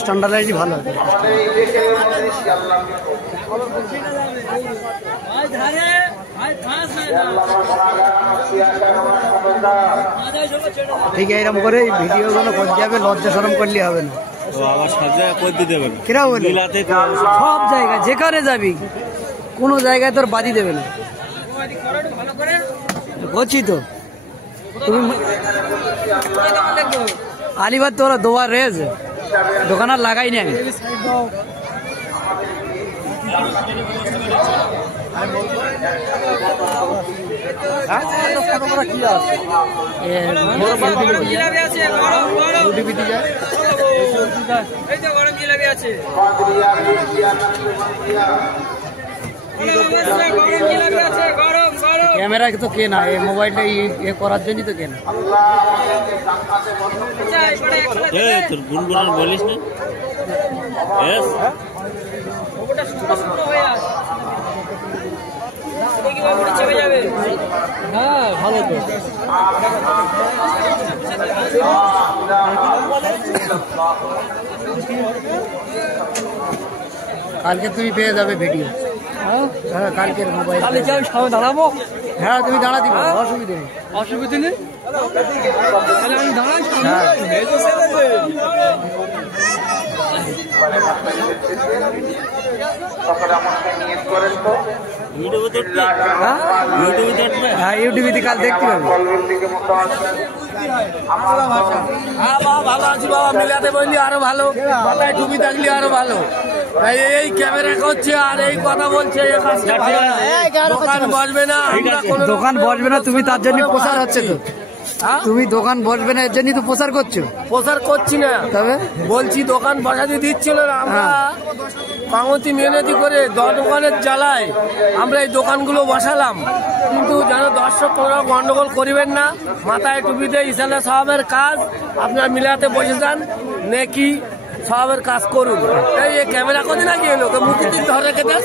Standard ভালো ঠিক এরকম করে ভিডিও গুলো করতে হবে, লজ্জা শরম করলে হবে না। সব জায়গায় যেখানে যাবি কোনো জায়গায় তোর বাদি দেবে না, বলছি তো। তুমি আলিবাদ তোরা দোয়ার রেজ দোকান আর লাগাইনি আমি। ক্যামেরা তো কেনা, এই মোবাইলটা ইয়ে করার জন্যই তো কেনা। তোর বুলবুল বলিস না হ্যাঁ ভালো তো। কালকে তুমি পেয়ে যাবে ভিডিও। হ্যাঁ কালকের মোবাইল দাঁড়াবো। হ্যাঁ তুমি দাঁড়া দিবে, অসুবিধা নেই। অসুবিধা নেই, আমি দাঁড়াই। ইউটিউবে কাল দেখতে পাবে। ভালো আছি বাবা, মিলাতে বললি আরো ভালো, মাথায় টুপি থাকলে আরো ভালো। এই ক্যামেরা করছে আর এই কথা বলছে, দোকান বসবে না, দোকান বসবে না। তুমি তার জন্য প্রচার হচ্ছে তো, তুমি দোকান বসবে না এর জন্যই তো প্রচার করছো। প্রচার করছি না, তবে বলছি দোকান বসাতে দিচ্ছিল না। আমরা পাঙতি মেহনতি করে দোকানের জ্বালায় আমরা এই দোকানগুলো বসালাম, কিন্তু যেন দর্শক কোনো গন্ডগোল করিবেন না। মাথায় টুপিতে ইসালা সাহাবের কাজ, আপনার মিলাতে বসে যান, নেকি সাহাবের কাজ করুন। এই ক্যামেরা কদিন আগে এলো মুখে ধরে রেখে দেন।